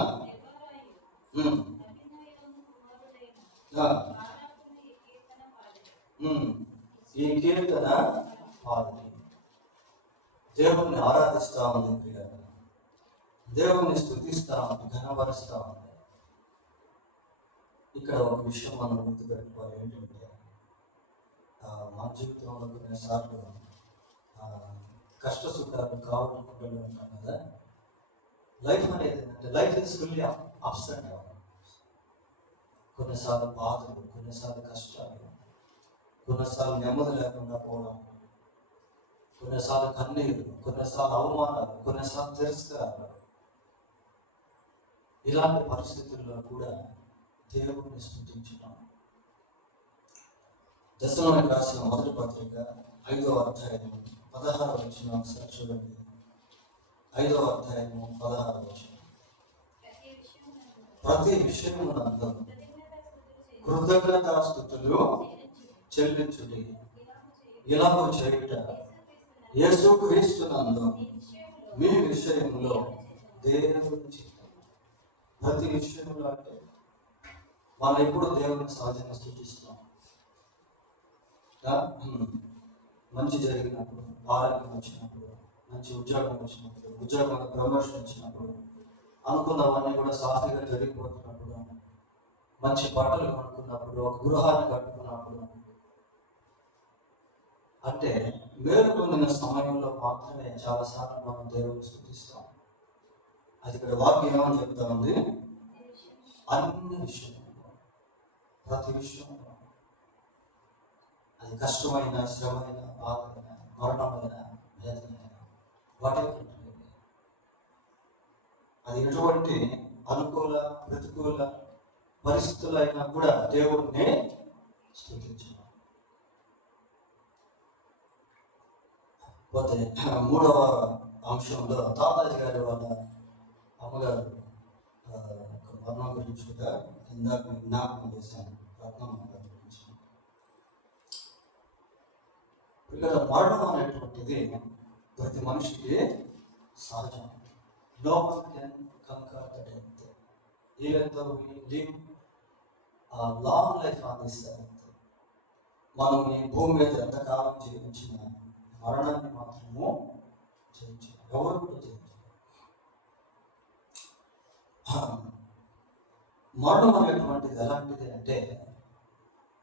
ఈ కీర్తన పాడి దేవుణ్ణి ఆరాధిస్తా ఉంది పిల్లలు, దేవుణ్ణి స్తుతిస్తా ఉంది, ఘనపరుస్తా ఉంది. ఇక్కడ ఒక విషయం మనం గుర్తుపెట్టుకోవాలి. ఏంటంటే మన జీవితంలో కొన్నిసార్లు కష్ట సుఖాలు కావాలనుకుంటూ ఉంటాం కదా. లైఫ్ అనేది ఏంటంటే life is fully ups and downs. కొన్నిసార్లు బాధలు, కొన్నిసార్లు కష్టాలు, కొన్నిసార్లు నెమ్మది లేకుండా పోవడం, కొన్నిసార్లు కన్నీరు, కొన్నిసార్లు అవమానాలు, కొన్నిసార్లు తిరస్కారాలు. ఇలాంటి పరిస్థితుల్లో కూడా దేవుడిని స్తుతించడం. దశలోనికి రాసిన మొదటి పత్రిక 5వ అధ్యాయం 16వ వచనం ఒకసారి చూడండి. 5వ అధ్యాయము 16వ వచనం. ప్రతి విషయమునందు కృతజ్ఞతాస్తుతులు చెల్లించుడి, ఇలాగ చేయుట యేసుక్రీస్తునందు మీ విషయంలో దేవుని చిత్తం. ప్రతి విషయంలో అంటే మనం ఎప్పుడు దేవుని సహజంగా స్తుతిస్తాం. మంచి జరిగినప్పుడు, ఆరోగ్యం వచ్చినప్పుడు, మంచి ఉద్యోగం వచ్చినప్పుడు, ఉద్యోగంలో ప్రమోషన్ వచ్చినప్పుడు, అనుకున్నవన్నీ కూడా సాఫీగా జరిగిపోతున్నప్పుడు, మంచి బట్టలు కొనుక్కున్నప్పుడు, ఒక గృహాన్ని కట్టుకున్నప్పుడు, అంటే మేలు పొందిన సమయంలో మాత్రమే చాలాసార్లు మనం దేవుని స్తుతిస్తాం. అది ఇక్కడ వాక్యం ఏమని చెప్తా ఉంది? అన్ని విషయంలో, ప్రతి విషయంలో, అది కష్టమైన, శ్రమైన, బాధమైన, మరణమైన, వేదనైన, వాటెవర్ అది ఎటువంటి అనుకూల ప్రతికూల పరిస్థితులు అయినా కూడా దేవుడిని స్తుతించాలి. పోతే 3వ అంశంలో తాతాజీ గారి వాళ్ళ అమ్మగారు మరణం గురించి కూడా ఇందాక జ్ఞాపకం చేశాను. రత్నమ్మ గారి గురించి. ఇక్కడ మరణం అనేటువంటిది ప్రతి మనిషికి సహజం. No one can conquer the death. Even though we live a long life on this earth, మనం ఈ భూమి మీద ఎంతకాలం జీవించిన మరణాన్ని మాత్రము జయించాలి. ఎవరు కూడా జయించాలి. మరణం అనేటువంటిది ఎలాంటిది అంటే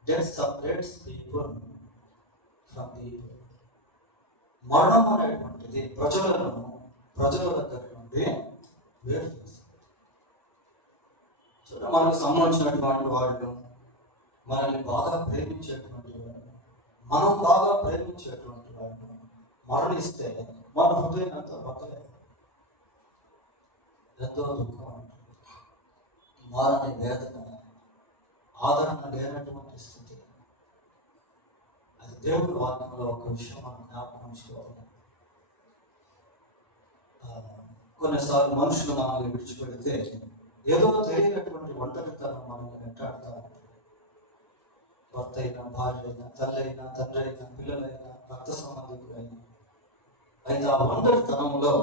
death separates people from people. మరణం అనేటువంటిది ప్రజల దగ్గర నుండి వేరు చేస్తుంది. చూడ మనకు సంబంధించినటువంటి వాళ్ళు, మనల్ని బాగా ప్రేమించేటువంటి వాళ్ళు, మనం బాగా ప్రేమించేటువంటి వాళ్ళు మరణిస్తే మన హృదయం ఎంతో బతలేదు, ఎంతో దుఃఖం ఉంటుంది, మారని వేదన, ఆదరణ లేనటువంటి స్థితి. అది దేవుడి వాక్యంలో ఒక విషయం మనం జ్ఞాపకం ఉంచుకోవాలి. కొన్నిసార్లు మనుషులు మనల్ని విడిచిపెడితే ఏదో తెలియనటువంటి ఒంటరితనం మనల్ని వెంటాడుతూ ఉంటుంది. భర్త అయినా, భార్య అయినా, తల్లి అయినా, తండ్రి అయినా, పిల్లలైనా, రక్త సంబంధికులైనా. అయితే ఆ ఒంటరితనంలో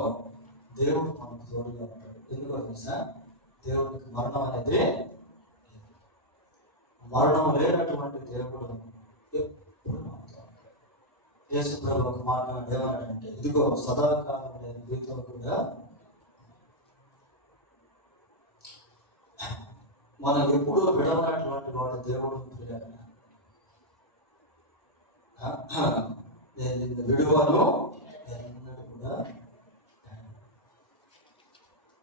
దేవుడు మనకు తోడుగా ఉంటాడు. ఎందుకో తెలుసా? దేవుడికి మరణం అనేది, మరణం లేనటువంటి దేవుడు యేసు ప్రభు ఒక మాట ఏమన్నాడంటే, ఇదిగో సదాకాలం నేను మీతో కూడా. మనం ఎప్పుడు విడవనటువంటి వాడు దేవుడు. నేను నిన్ను విడువను ఎన్నడూ కూడా.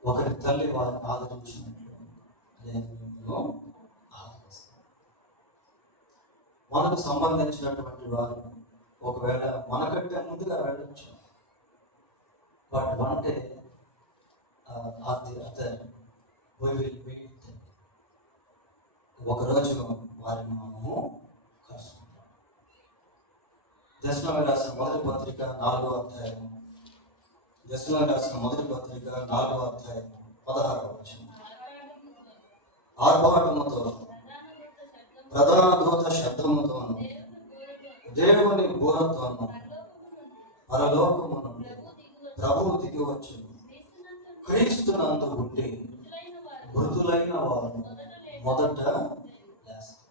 ఒకరి తల్లి వారిని ఆదరించినట్లు నేను నిన్ను ఆదరిస్తాను. మనకు సంబంధించినటువంటి వారు ఒకవేళ మనకంటే ముందుగా వెళ్ళచ్చు, బట్ వన్ డే ఒకరోజు వారిని మనము కలుసుకుంటాం. దశలోని రాసిన మొదటి పత్రిక 4వ అధ్యాయం, దశలోని రాసిన మొదటి పత్రిక 4వ అధ్యాయం 16వ వచనం. ఆర్భాటముతో ప్రధాన దూత శబ్దముతోను దేవుని బూరతోను పరలోకము నుండి ప్రభువు దిగి వచ్చి క్రీస్తునందు ఉండి మృతులైన వారు మొదట లేస్తారు.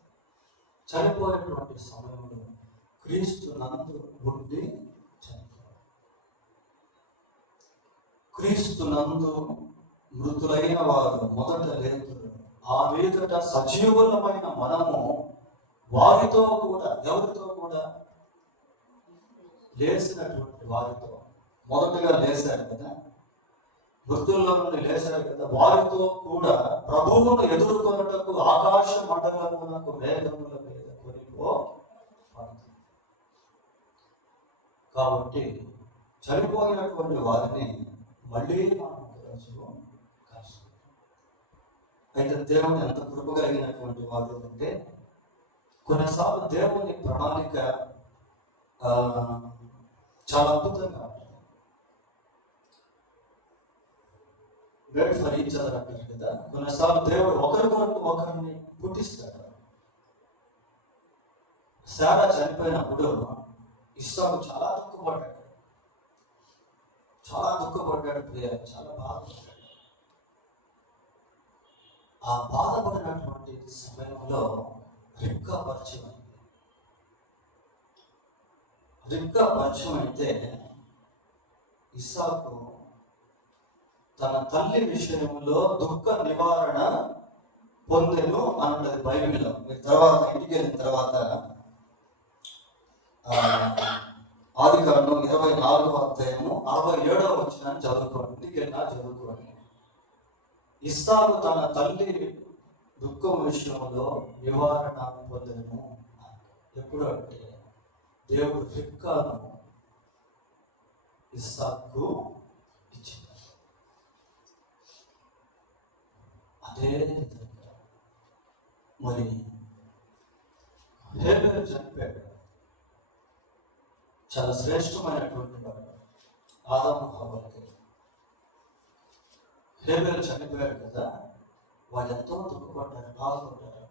చనిపోయేటువంటి సమయంలో క్రీస్తునందు ఉండి చనిపోయారు. క్రీస్తునందు మృతులైన వారు మొదట లేతురు. ఆ మీదట సజీవులమైన మనము వారితో కూడా, ఎవరితో కూడా? లేచినటువంటి వారితో. మొదటగా లేచారు కదా, మృతుల్లో నుండి లేచారు కదా, వారితో కూడా ప్రభువును ఎదుర్కొనుటకు ఆకాశ మండలములకు మేఘముల మీద కొనిపోబడుతుంది. కాబట్టి చనిపోయినటువంటి వారిని మళ్ళీ మనం ఒకరోజు కలుసుకుంటాం. అయితే దేవుని ఎంత కృప కలిగినటువంటి వారు అంటే, కొన్నిసార్లు దేవుని ప్రణాళిక చాలా అద్భుతంగా ఉంటుంది. మేడ్ ఫర్ ఈచ్ అదర్ అంటారు కదా. కొన్నిసార్లు దేవుడు ఒకరి కొరకు ఒకరిని పుట్టిస్తాడు. శారా చనిపోయినప్పుడు ఇస్సాకు చాలా దుఃఖపడ్డాడు, ప్రియ చాలా బాధపడ్డాడు. ఆ బాధపడినటువంటి సమయంలో రిబ్కా పరిచయం అయితే ఇస్సాకు తన తల్లి విషయంలో దుఃఖ నివారణ పొందెను అన్నది బైబిల్లో. మీరు తర్వాత ఇంటికి వెళ్ళిన తర్వాత ఆదికాండం 24వ అధ్యాయము 67వ వచనాన్ని చదువుకోండి. ఇంటికి వెళ్ళినా చదువుకోండి. ఇస్సాకు తన తల్లి దుఃఖం విషయంలో నివారణ పొందెను. ఎప్పుడు అంటే దేవుడు రిబ్కాను ఇస్సాకు ఇచ్చింది. అదే విధంగా మరి హేబెలు చనిపోయాడు. చాలా శ్రేష్టమైనటువంటి వాడు. ఆదాము హవ్వలకి హేబెలు చనిపోయాడు కదా, వాళ్ళు ఎంతో దుఃఖపడ్డారు, బాధపడ్డారు.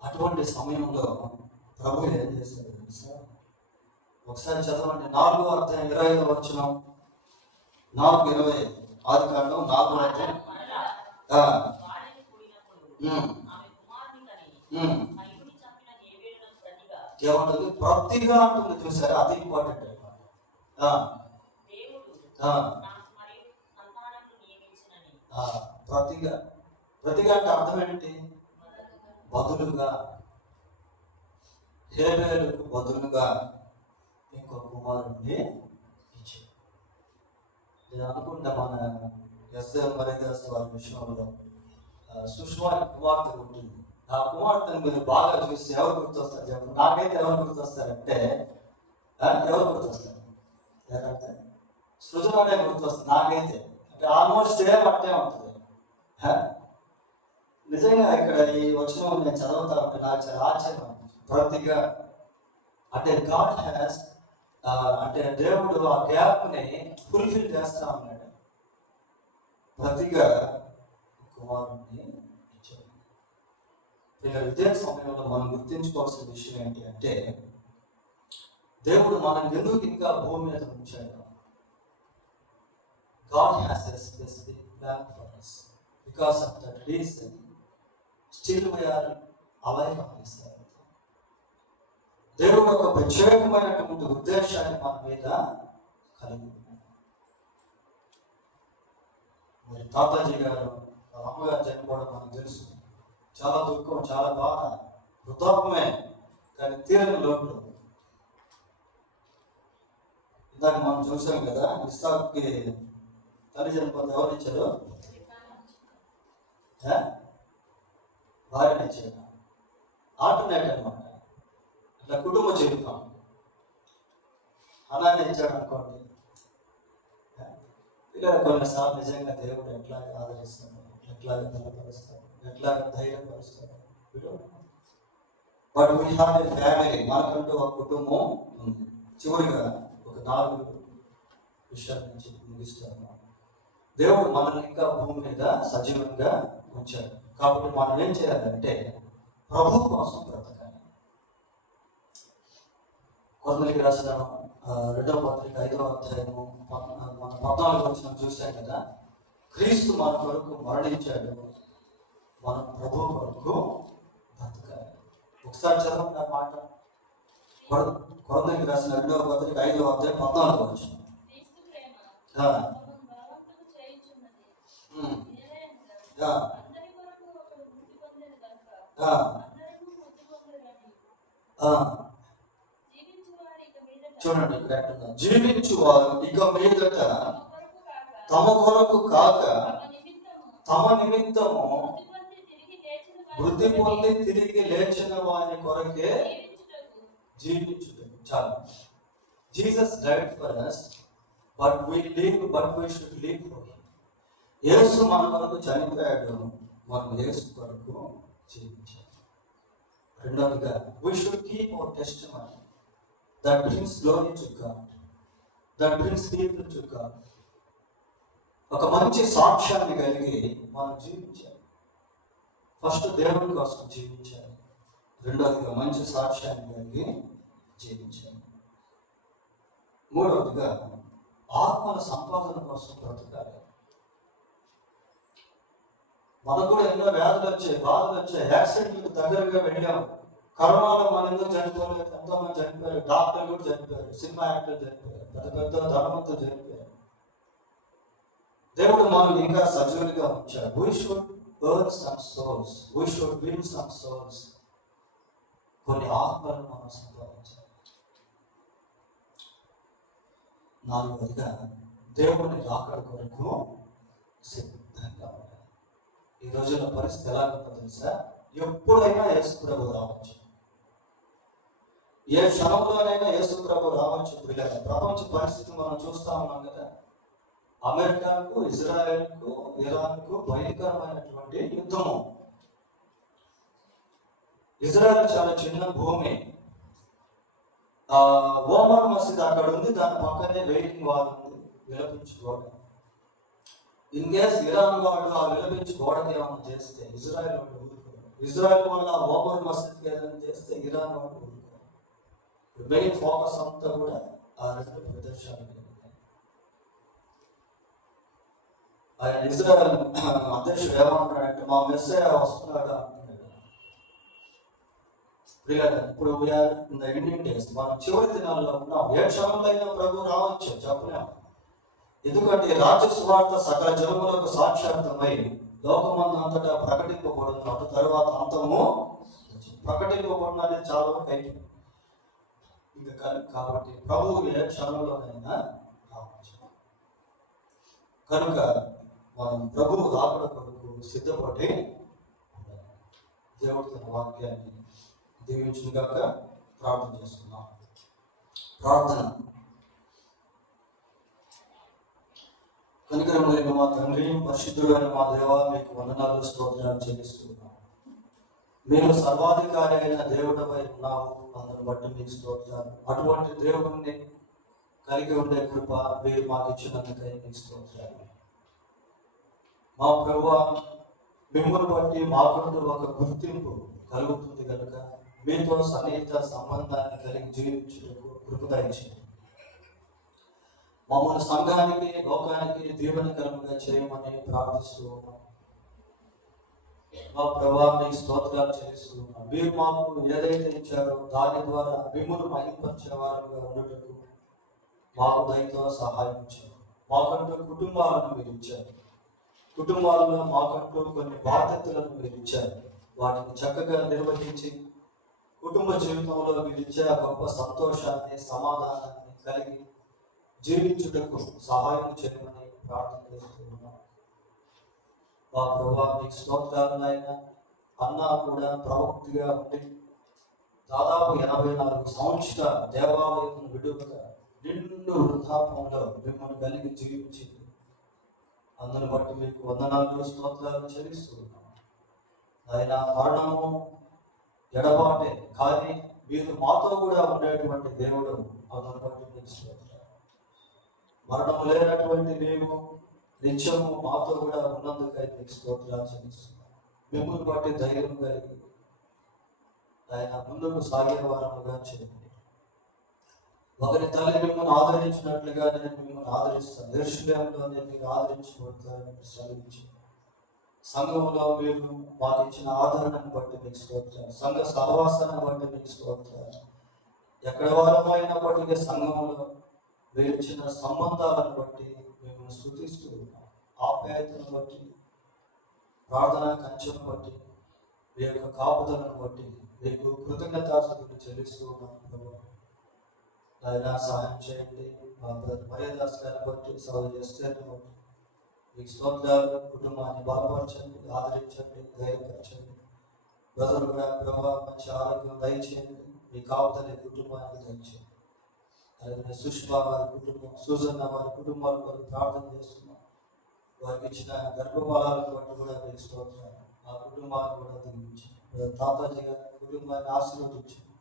అటువంటి సమయంలో ప్రభు ఏం చేశాడు తెలుసా? ఒకసారి చదవండి. 4వ అధ్యాయం 25వ వచనం. 4:20 ఆదికాండం 4వ అధ్యాయం. ఏమంటుంది? ప్రతిగా అంటుంది. చూసారా? అది ఇంపార్టెంట్ అన్నమాట. ప్రతిగా అంటే అర్థం ఏంటి? బదులుగా. హేబెలుకు బదులుగా ఇంకో కుమారుడిని ఇచ్చాడు. నేను అనుకుంటా మన ఎస్ఎల్ మరిదాస్ వారి విషయంలో సుష్మా కుమార్తె ఉంటుంది. ఆ కుమార్తెను మీరు బాగా చూసి ఎవరు గుర్తొస్తారు చెప్పండి. నాకైతే ఎవరు గుర్తొస్తారంటే, ఎవరు గుర్తొస్తారు? లేదంటే సృజనాడే గుర్తొస్తుంది నాకైతే. అంటే ఆల్మోస్ట్ సేమ్ అట్టే ఉంటుంది. నిజంగా ఇక్కడ ఈ వచనం నేను చదువుతా ఉంటే నాకు చాలా ఆశ్చర్యం. ప్రతిగా అంటే గాడ్ హ్యాస్ అంటే దేవుడు ఆ గ్యాప్ ని ఫుల్ఫిల్ చేస్తా ఉన్నాడు. ప్రతిగా కుమారుడిని ఇచ్చాడు. ఇక ఇదే సమయంలో మనం గుర్తించుకోవాల్సిన విషయం ఏంటి అంటే, దేవుడు మనం ఎందుకు ఇంకా భూమి మీద ఉంచాడు? God has a specific plan for us. Because of that reason, still we are alive on this earth. దేవుడు ఒక ప్రత్యేకమైనటువంటి ఉద్దేశాన్ని మన మీద కలిగి ఉన్నాడు. మరి తాతాజీ గారు వాళ్ళ అమ్మగారు చనిపోవడం మనకు తెలుసు. చాలా దుఃఖం, చాలా బాధ, వృద్ధాపమే, కానీ తీరని లోటు. ఇందాక మనం చూసాం కదా, ఇస్సాకుకి తల్లి చనిపోతే ఎవరు ఇచ్చారు? భార్యని ఇచ్చారు. ఆల్టర్నేట్ అనమాట. ఇట్లా కుటుంబ జీవితం. అలానే ఇచ్చాడు అనుకోండి. ఇలా కొన్నిసార్లు నిజంగా దేవుడు ఎట్లాగ ఆదరిస్తాడు, ఎట్లాగ బలపరుస్తాడు, ఎట్లాగ ధైర్యపరుస్తాడు. But we have a family. మనకంటూ ఒక కుటుంబం ఉంది. చివరిగా ఒక 4 విషయాల నుంచి ముగిస్తాను. దేవుడు మనల్ని ఇంకా భూమి మీద సజీవంగా ఉంచాడు. కాబట్టి మనం ఏం చేయాలంటే ప్రభు కోసం బ్రతకాలి. కొరింథీయులకు రాసిన 2వ పత్రిక 5వ అధ్యాయము మన 14 వచనం చూసాం కదా. క్రీస్తు మన కొరకు మరణించాడు, మనం ప్రభు కొరకు బ్రతకాలి. ఒకసారి చదవండి ఆ మాట. కొరింథీయులకు రాసిన 2వ పత్రిక 5వ అధ్యాయం 14వ వచనం. చూడండి, జీవించువారు ఇక మీదట తమ కొరకు కాక తమ నిమిత్తము వృద్ధి పొంది తిరిగి లేచిన వారి కొరకే జీవించుట. చాలు. Jesus died for us, but we should live for him. యేసు మన కొరకు చనిపోయాడు, మనం యేసు కొరకు జీవించాలి. రెండవదిగా we should keep our testimony that brings glory to God, that brings people to God. ఒక మంచి సాక్ష్యాన్ని కలిగి మనం జీవించాలి. ఫస్ట్ దేవుని కోసం జీవించాలి. రెండవదిగా మంచి సాక్ష్యాన్ని కలిగి జీవించాలి. మూడవదిగా ఆత్మల సంపాదన కోసం బ్రతకాలి. మనకు కూడా ఎన్నో వ్యాధులు వచ్చాయి, బాధలు వచ్చాయి, యాక్సిడెంట్లకు దగ్గరగా వెళ్ళాం. కరోనాలో మన ఎందుకు చనిపోలేదు, ఎంతోమంది చనిపోయారు, డాక్టర్లు కూడా చనిపోయారు, సినిమా యాక్టర్లు చనిపోయారు, పెద్ద పెద్ద ధనవంతులు చనిపోయారు. దేవుడు మనల్ని ఇంకా సజీవులుగా ఉంచాడు. We should earn some souls, we should win some souls. కొన్ని ఆత్మలను మనం సంపాదించాలి. నాలుగవదిగా దేవుని రాకడ కొరకు సిద్ధంగా ఉండాలి. ఈ రోజుల్లో పరిస్థితి ఎలా ఉంటుందో తెలుసా? ఎప్పుడైనా యేసు ప్రభు రావచ్చు, ఏ క్షణంలోనైనా యేసు ప్రభు రావచ్చు. ప్రపంచ పరిస్థితి మనం చూస్తా ఉన్నాం కదా. అమెరికాకు, ఇజ్రాయెల్కు, ఇరాన్కు భయంకరమైనటువంటి యుద్ధము. ఇజ్రాయెల్ చాలా చిన్న భూమి. ఓమర్ మసీద్ అక్కడ ఉంది, దాని పక్కనే వెయిటింగ్ వాల్ ఉంది, విలపించి గోడ. ఇన్ కేస్ ఇరాన్ వాళ్ళు ఆ విలపించి గోడకి ఏమైనా చేస్తే ఇజ్రాయెల్ వాళ్ళు ఊరుకోరు. ఇజ్రాయెల్ వల్ల ఓమర్ మసీద్కి ఏదైనా చేస్తే ఇరాన్ వాళ్ళు ఊరుకోరు. మెయిన్ ఫోకస్ అంతా కూడా ఆ 2 ప్రదేశాలు. ఆయన ఇజ్రాయెల్ అధ్యక్షుడు ఏమంటాడంటే మా మెస్సయ్య వస్తున్నాడు అంటున్నాడు. ఇప్పుడు ఇండియన్ డేస్ మనం చివరి దినాల్లో ఉన్నాం. ఏ క్షణంలో అయినా ప్రభు రావచ్చు, చెప్పలేము. ఎందుకంటే రాజ్య సువార్త సకల జనములకు సాక్షార్థమై లోకమందు అంతటా ప్రకటింపబడుతుంది. అటు తర్వాత అంతము ప్రకటింపబడిన అనేది చాలా వరకు అయిపోయింది ఇంకా. కాబట్టి ప్రభువు ఏ క్షణంలోనైనా రావచ్చు. కనుక మనం ప్రభువు రాకడ కొరకు సిద్ధపడి దేవుడి తన వాక్యాన్ని దీవించుగాక. ప్రార్థన చేసుకున్నాం. ప్రార్థన. కనికరం లేని మా తండ్రి, పరిశుద్ధుడైన మా దేవా, మీకు వందనాలు, స్తోత్రాలు చెల్లిస్తున్నాం. మీరు సర్వాధికారి అయిన దేవుడపై ఉన్నావు, అందుని బట్టి మీకు స్తోత్రాలు. అటువంటి దేవుడిని కలిగి ఉండే కృప మీరు మాకు ఇచ్చినందుకై మీకు స్తోత్రాలు. మా ప్రభువా, మిమ్మల్ని బట్టి మాకంటూ ఒక గుర్తింపు కలుగుతుంది కనుక మీతో సన్నిహిత సంబంధాన్ని కలిగి జీవించుటకు కృప దయచేయండి. మమ్మల్ని సంఘానికి, లోకానికి దీవెనకరంగా చేయమని ప్రార్థిస్తూ ఉన్నాం. మా ప్రభా మీకు స్తోత్రాలు చెల్లిస్తున్నాం. మీరు మాకు ఏదైతే ఇచ్చారో దాని ద్వారా మిమ్మల్ని మహింపరిచే వారుగా ఉండటకు మాకు దయతో సహాయం చేయండి. మాకంటూ కుటుంబాలను మీరు ఇచ్చారు. కుటుంబాలలో మాకంటూ కొన్ని బాధ్యతలను మీరు ఇచ్చారు. వాటిని చక్కగా నిర్వహించి కుటుంబ జీవితంలో మీరు ఇచ్చే గొప్ప సంతోషాన్ని, సమాధానాన్ని కలిగి జీవించుటకు సహాయం చేయమని ప్రార్థన చేస్తున్నాం. మా ప్రభా మీకు స్తోత్రాలు. అన్నా కూడా ప్రవక్తిగా ఉండి దాదాపు 84 సంవత్సరాల దేవాలయం విడుదల నిండు వృద్ధాపంలో మిమ్మల్ని కలిగి జీవించింది. అందును బట్టి మీకు వందనాలు, స్తోత్రాలు చెల్లిస్తున్నాం. ఆయన మరణము ఎడబాటే, కానీ మీరు మాతో కూడా ఉండేటువంటి దేవుడు. అందును బట్టి మీకు స్తోత్రాలు. మరణము లేనటువంటి మేము నిత్యము మాతో కూడా ఉన్నందుకై మీకు స్తోత్రాలు చెల్లిస్తున్నాం. మిమ్మల్ని బట్టి ధైర్యం కలిగి ఆయన ముందుకు సాగే వారముగా చేయండి. ఒకరి తల్లి మిమ్మల్ని ఆదరించినట్లుగా నేను మిమ్మల్ని ఆదరిస్తాను. యెరూషలేములో మీరు ఆదరించబడతారని సెలవించి సంఘంలో మీరు మాకు ఇచ్చిన ఆదరణను బట్టి మీకు స్తోత్రాలు. సంఘ సహవాసాన్ని బట్టి మీకు స్తోత్రాలు. ఎక్కడ వారమైనప్పటికీ సంఘంలో మీరు ఇచ్చిన సంబంధాలను బట్టి మిమ్మల్ని స్తుతిస్తూ ఉన్నాం. ఆప్యాయతను బట్టి, ప్రార్థన కంచెను బట్టి, మీ యొక్క కాపుదలను బట్టి మీకు కృతజ్ఞతాస్తుతులు చెల్లిస్తూ ఉన్నాం. ఆయన సహాయం చేయండి. మా బ్రదర్ మర్యాదాస్ గారిని బట్టి, సోదరి ఎస్తేర్ని బట్టి మీకు స్తోత్రాలు. కుటుంబాన్ని బలపరచండి, ఆదరించండి, ధైర్యపరచండి. బ్రదర్ కూడా ప్రభావ మంచి ఆరోగ్యం దయచేయండి. మీ కాపుదల కుటుంబానికి దయచేయండి. అలాగే సుష్మా వారి కుటుంబం, సూజన్న వారి కుటుంబాల కొరకు ప్రార్థన చేస్తున్నాం. వారికి ఇచ్చిన గర్భఫలాలను బట్టి కూడా మీకు స్తోత్రాలు. ఆ కుటుంబాన్ని కూడా దీవించండి. తాతాజీ గారి కుటుంబాన్ని ఆశీర్వదించండి.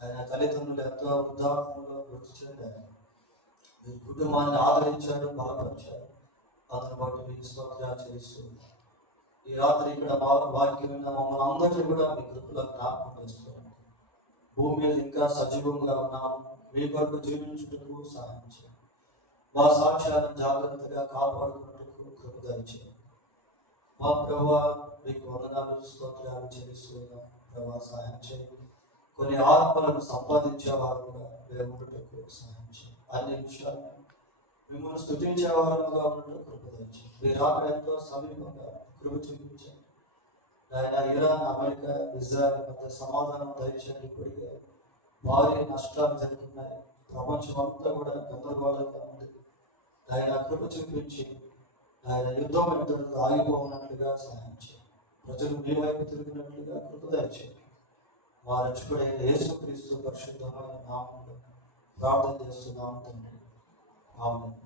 ఆయన తల్లిదండ్రులు ఎంతో వృద్ధాపంలో మృతి చెందారు. మీ కుటుంబాన్ని ఆదరించాడు, బలపరిచాడు. అతను బట్టి మీకు స్తోత్రాలు చెల్లిస్తుంది. ఈ రాత్రి ఇక్కడ వాక్యం ఉన్న మమ్మల్ని అందరినీ కూడా మీ కృపలో జ్ఞాపకం చేస్తున్నాం. భూమి మీద ఇంకా సజీవంగా ఉన్నాము. మీ కొరకు జీవించుటకు సహాయం చేయండి. మా సాక్ష్యాలను జాగ్రత్తగా కాపాడుకున్నట్టుకు కృప దయచేయండి. మా ప్రభువా మీకు వందనాలు, స్తోత్రాలు చెల్లిస్తున్నాం. ప్రభా సహాయం చేయండి. కొన్ని ఆత్మలను సంపాదించేవారుగా ఉండటకు సహాయం చేయండి. అన్ని విషయాలు మిమ్మల్ని స్తుతించేవారుగా ఉండటకు కృప దయచేయండి. మీరు అక్కడ ఎంతో సమీపంగా కృప చూపించండి. ఆయన ఇరాన్, అమెరికా, ఇజ్రాయెల్ మధ్య సమాధానం దయచేయండి. ఇప్పటికే భారీ నష్టాలు జరుగుతున్నాయి. ప్రపంచం అంతా కూడా గందరగోళంగా ఉంది. ఆయన కృప చూపించి ఆయన యుద్ధం ఇంతటితో ఆగిపోనట్లుగా సహాయం చేయండి. ప్రజలు మీ వైపు తిరిగినట్లుగా కృప దయచేయండి. మా రక్షకుడైన యేసుక్రీస్తు పరిశుద్ధమైన నామములో ప్రార్థన చేస్తున్నాము తండ్రి. ఆమేన్.